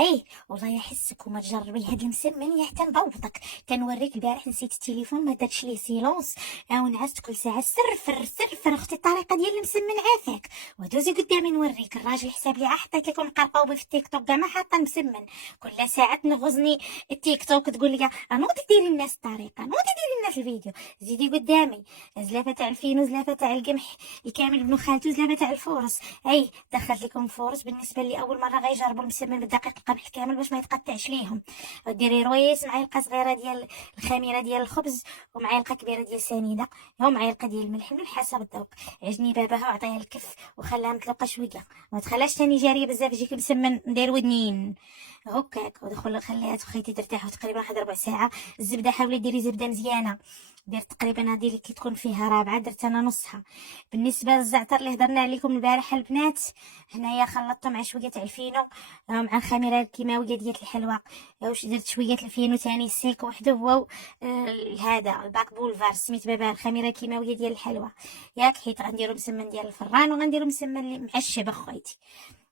ايه والله يحسك وما تجربي هاد المسمن يا تنضوضك. تنوريك البارح نسيت التليفون ما درتش ليه سيلونس، او نعست كل ساعه سرفر سرفر. اختي الطريقه ديال المسمن عافاك. ودوزي قدامي نوريك. الراجل حساب لي حطيت لكم قرقوبي في التيك توك كاع ما حاطه مسمن. كل ساعه تنغزني التيك توك تقول لي نوضي ديري الناس الطريقه، نوضي ديري الناس الفيديو. زيدي قدامي زلافه تاع الفينو، زلافه تاع القمح الكامل بنو خالته، زلافه تاع الفورس. اي دخلت لكم الفورس بالنسبه لي اول مره غيجربوا المسمن بالدقيق القمح كامل باش ما يتقطعش ليهم. ديري رويس معلقه صغيره ديال الخميره ديال الخبز، ومعلقه كبيره ديال سنيده، ومعلقه ديال الملح من حسب الذوق. عجني باباها وعطيها الكف وخلاها مطلوقه شويه، ما تخلاش تاني جاريه بزاف يجيك مسمن داير ودنين هكاك. ودخل خليها خيتي ترتاح تقريبا واحد ربع ساعه. الزبده حاولي ديري زبده مزيانه، درت تقريبا هذه اللي كتكون فيها رابعه درت انا نصها. بالنسبه للزعتر اللي هضرنا عليكم البارح البنات، هنايا خلطته مع شويه تاع الفينو مع الخميره الكيماويه ديال الحلوى. واش درت شويه الفينو ثاني سيك وحده هو هذا الباك بولفار سميت بابا الخميره الكيماويه ديال الحلوى ياك. حيت غنديرو مسمن ديال الفران وغنديرو مسمن اللي معشب اخويتي.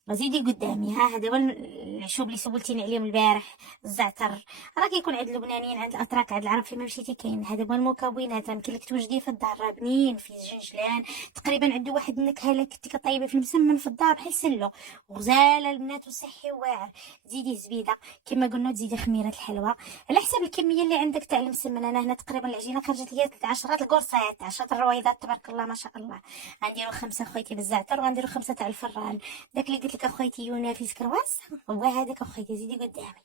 وزيدي قدامي هذا هو العشوب اللي سولتيني عليهم البارح. الزعتر راه كيكون عند اللبنانيين عند الاتراك عند العرب فيما مشيتي كاين. هذا هو المكونات يمكن لك توجديه في الدار، راه بنين فيه الجنجلان تقريبا عنده واحد النكهه اللي كنتي كطيبه في المسمن في الدار بحال سلو وغزاله البنات وصحي وواعر. زيدي زبيده كما قلنا، تزيدي خميره الحلوى على حسب الكميه اللي عندك تاع المسمن. انا هنا تقريبا العجينه خرجت لي 10 القرصات 10 الرويضات تبارك الله ما شاء الله. غنديرو 5 خويتي بالزعتر وغنديرو 5 تاع الفران. داك اللي قلت لك اخويتي ينافس كرواس هو هذاك اخويتي. زيدي قدامي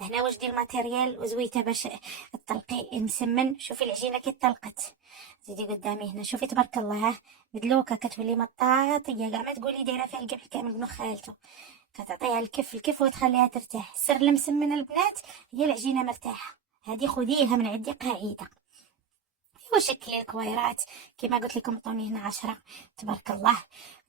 هنا واش ديال الماتيريال وزويته باش تطلقي المسمن. شوفي العجينه كي طلقت. زيدي قدامي هنا شوفي تبارك الله مدلوكه كتولي مطاطيه كاع ما تقولي دايره فيها القمح كامل بنو خالته. كتعطيها الكف وتخليها ترتاح. سر المسمن البنات هي العجينه مرتاحه. هذه خذيها من عندي قاعده. وشكلي الكويرات كما قلت لكم عطوني هنا 10 تبارك الله.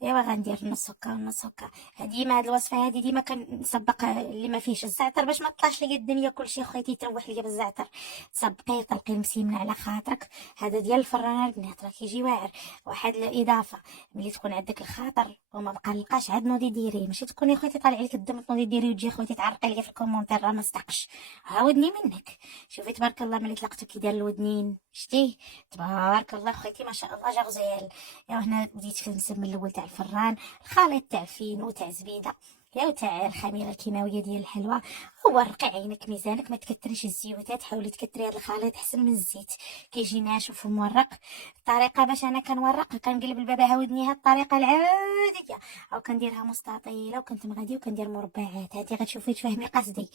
ايوا غندير نص هكا ونص هكا. ديما هاد الوصفه هادي ديما كنسبق اللي ما فيهش الزعتر باش ما طلاش ليا الدنيا كلشي خويتي يتروح ليا بالزعتر. تسبقي طلقي المسيمن على خاطرك. هذا ديال الفران البنات راه كيجي واعر. واحد الاضافه ملي تكون عندك الخاطر وما بقى لقاش عاد نوضي ديريه، ماشي تكوني خويتي طالع لك الدم تنوضي ديري وتجي خويتي تعرقي ليا في الكومونتير راه ما صدقش. عاودني منك. شوفي تبارك الله ملي طلقتو كي دار الودنين شتيه تبارك الله خويتي ما شاء الله جا غزال. يا هنا بديت في المسمن الاول تاع الفران، الخليط تاع فينو تاع زبيده يا تاع الخميره الكيماويه ديال الحلوى. هو رقي عينك ميزانك ما تكثريش الزيوتات، حاولي تكثري هذا الخليط احسن من الزيت كيجي ناشف ومورق. الطريقه باش انا كنورق كنقلب البابا هاودني هاد الطريقه العاديه او كنديرها مستطيله وكنت مغادي وكندير مربعات. هذه غتشوفي تفهمي قصدي.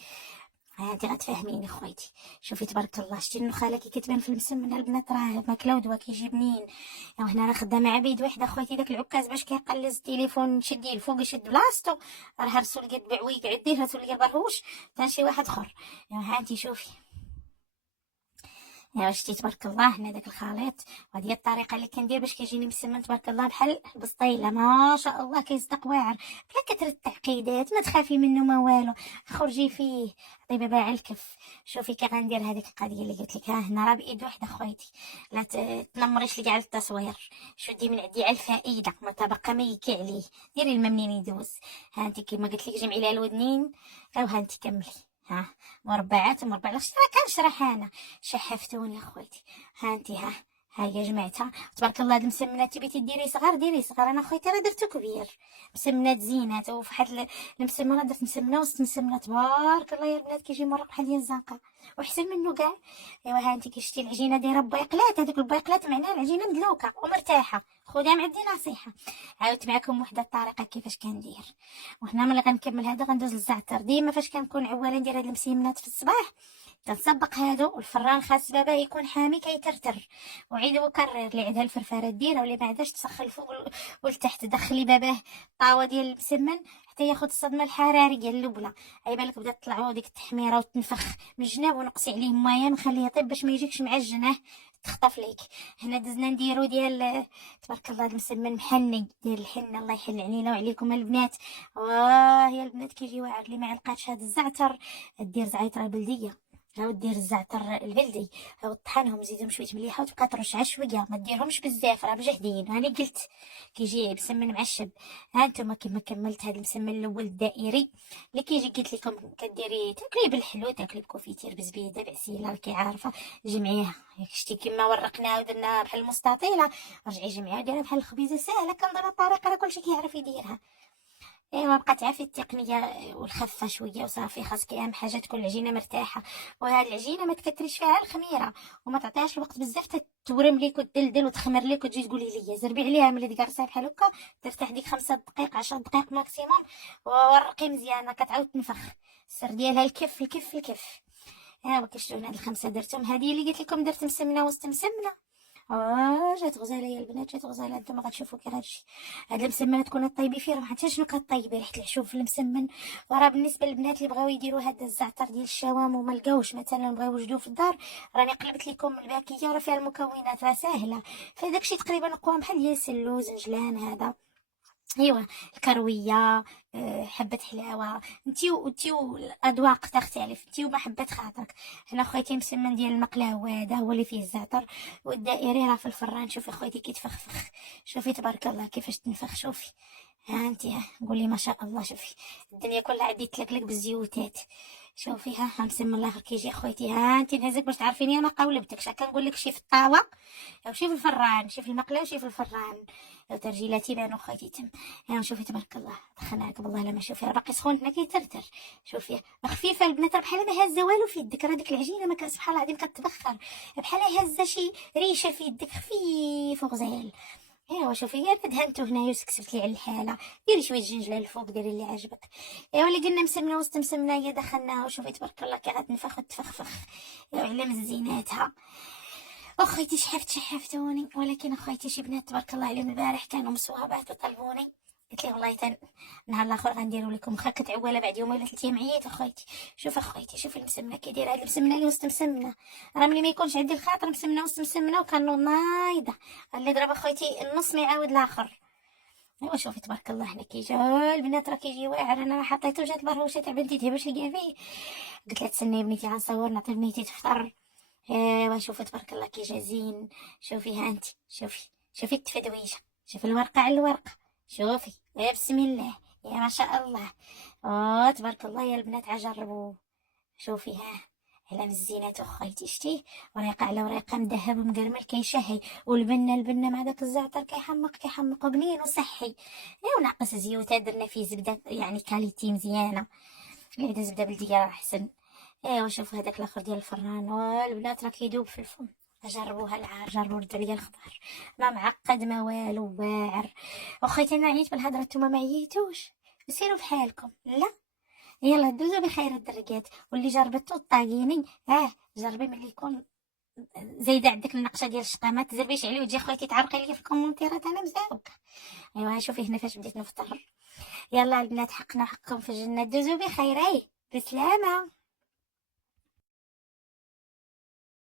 هادي غتفهميني خويتي. شوفي تبارك الله شتي النخاله كي كتبان في المسمن البنات راه ماكله ودوا كيجي بنين. وهنا راه خدامه مع بيد وحده خويتي. داك العكاز باش كيقلز التليفون شديه الفوق يشد بلاصتو راه هرسو لقى بعويق عديه هرسو لقى البرهوش تا شي واحد اخر. ها انت شوفي يا شتي تبارك الله هنا داك الخليط. وهذه هي الطريقه اللي كندير باش كيجيني مسمن تبارك الله بحال البسطيله ما شاء الله كيصدق واعر بلا كثره التعقيدات. ما تخافي منه ما والو خرجي فيه عطي بابا على الكف. شوفي كي غندير هذيك القضيه اللي قلت لك ها هنا راه بايد وحده خويتي لا تنمريش لي على التصوير. شدي من عندي على الفائده ما تبقى ما يكي عليه. ديري الماء منين يدوز. ها انت كيما قلت لك جمعي لها الودنين او ها انت كملي. ها مربعات مربع لاش راه كنشرح انا شحفتوني اخويتي. ها انت ها هي جمعتها تبارك الله. هاد المسمنات تبيتي ديري صغار ديري صغار. انا خويتي راه درتو كبير مسمنات زينات. وفي واحد المسمنه درت مسمنه وسط مسمنه تبارك الله يا البنات كيجي مرق بحال ديال الزنقه وحسن منه كاع. ايوا ها انت كي شتي العجينه دايره بيقلات. هذوك البيقلات معناها العجينه مدلوكه ومرتاحه. خدها مع عندي نصيحه. عاودت معكم وحده الطريقه كيفاش كندير. وهنا ملي غنكمل هذا غندوز للزعتر. ديما فاش كنكون عواله ندير هاد المسيمنات في الصباح تنسبق هادو. والفران خاص بابا يكون حامي كيترتر. وعيد وكرر اللي عندها الفرفاره ديرها واللي ما عندهاش تسخن الفوق والتحت. دخلي باباه الطاوه ديال المسمن حتى ياخذ الصدمه الحراريه الاولى. عي بالك بدات تطلعوا ديك التحميره وتنفخ من الجناب ونقصي عليه ميه نخليه يطيب باش ما يجيكش معجنه تخطف ليك. هنا دزنا نديرو ديال تبارك الله المسمن محني ديال الحنه. الله يحل علينا وعليكم البنات. واه يا البنات كيجي واعر. اللي ما علقاتش هذا الزعتر دير زعتره بلديه هاو دير الزعتر البلدي، هاو طحنهم زيدهم شويه مليحه وتبقى ترشها شويه، ما ديرهمش بزاف راه مجهدين. هاني قلت كيجي مسمن معشب. ها انتم كيما كملت هذا المسمن الاول الدائري اللي كيجي قلت لكم كديري تاكليه بالحلو، تاكليه بكوفيتير بزبيده بعسيله راكي عارفه. جمعيها ياك شتي كيما ورقناها ودرناها بحال المستطيله، رجعي جمعيها وديرها بحال الخبيزه ساهله. كنظن الطريقه راه كلشي كيعرف يديرها. ايوا بقات عافية التقنيه والخفه شويه وصافي. خاصك اهم حاجه تكون العجينه مرتاحه، وهاد العجينه ما تكتريش فيها الخميره وما تعطيهاش الوقت بزاف تتورم ليك وتدلدل وتخمر ليك وتجي تقولي لي. زربي عليها ملي تقرصيها بحال هكا، ترتاح ديك 5 دقائق 10 دقائق ماكسيموم، وورقي مزيانه كتعاود تنفخ. السر ديالها الكف الكف الكف. ها كشفتوا هاد ال5 درتهم. هذه اللي قلت لكم درت مسمنه وسط مسمنه. جات غزاله يا البنات، جات غزاله. نتوما غتشوفوا كي غتجي هاد المسمنه تكون طيبي فيه. راه حتى شنو كطيبي ريحه الحشوم في المسمن. وراه بالنسبه للبنات اللي بغاو يديروا هذا الزعتر ديال الشوام وما لقاوش مثلا بغاو يوجدوه في الدار، راني قلبت لكم الباكيه راه فيها المكونات راه ساهله. فداكشي تقريبا قوام بحال ديال السلوز نجلان هذا. ايوا الكرويه، حبه حلاوه. انتيو الاذواق تختلف، انتيو ما حبه خاطرك. هنا خويتي مسمن ديال المقله هو هذا، هو اللي فيه الزعتر. والدائري راه في الفران. شوفي خويتي كيتفخفخ، شوفي تبارك الله كيفاش تنفخ. شوفي ها انتي، ها قولي ما شاء الله. شوفي الدنيا كلها عندي تلكلك بالزيوتات. شوفي ها مسم الله كيجي خويتي. ها انتي نهزك باش تعرفيني ما قولبتكش. كنقول لك شي في الطاوه او شي في الفران، شي في المقله وشي في الفران. لو ترجيلاتي بانوا خويتي تم. ها شوفي تبارك الله. دخلناك بالله لما شوفي راه باقي سخون هنا كيترتر. شوفي خفيفه البنات، راه بحال ما هازه والو في يدك. راه ديك العجينه ما سبحان الله العظيم كتبخر بحال هازه شي ريشه في يدك خفيف وغزال. ايوا شوفي انا دهنتو هنايا وسكسبت لي على الحاله. ديري شويه جنجله الفوق، ديري اللي عجبك. ايوا اللي قلنا مسمنه وسط مسمنه هي دخلناها. وشوفي تبارك الله كي غتنفخ وتفخفخ. ايوا على مزيناتها. اخويتي شحفتوني، ولكن اخويتي شي بنات تبارك الله عليهم البارح كانوا مصوابات وطلبوني. قلت لهم والله نهار الاخر غنديروا لكم. واخا كتعوله بعد يومين ولا 3 ايام عييت اخويتي. شوف اخويتي شوف المسمنه كي دايره. هاد المسمنه اللي وسط مسمنه راه ملي ما يكونش عندي الخاطر مسمنه وسط مسمنه وكانوا نايضه اللي ضرب اخويتي النص ما يعاود الاخر. ايوا شوفي تبارك الله هنا كيجا البنات راه كيجي واعر. انا حطيته جات البرهوشه تاع بنتي تهبش ليا فيه. قلت لها تسني بنتي غنصور نعطي بنتي تفطر. ايوا شوفي تبارك الله كي جا زين. شوفي ها انت، شوفي التفدويشه، شوفي الورقه على الورقه. شوفي يا بسم الله يا ما شاء الله. تبارك الله يا البنات عجربوا. شوفي ها على مزينات اخويتي شتي، وريقه على وريقه مذهب ومقرمل كيشهي. البنه مع داك الزعتر كيحمق وبنين وصحي. ايوا ناقص زيوت درنا فيه زبده يعني كاليتي مزيانه. اللي زبده بلديه راه احسن. ايوا شوفوا هذاك الاخر ديال الفران والبنات راه كيدوب في الفم. جربوها العار، جربوا ردوا ليا الخبر. ما معقد ما والو، واعر. وخيتي انا عييت بالهضره نتوما ما عييتوش. سيروا بحالكم لا. يلا دوزوا بخير الدرجات. واللي جربتو الطاغيني جربي ملي يكون زايده عندك النقشه ديال الشقامات تزربيش عليه وتجي خويتي تعرقي لي في الكومونتيرات. انا مزاوكه. ايوا شوفي هنا فاش بديت نفطر. يلا البنات حقنا حقكم في الجنه. دوزوا بخير. بسلامه.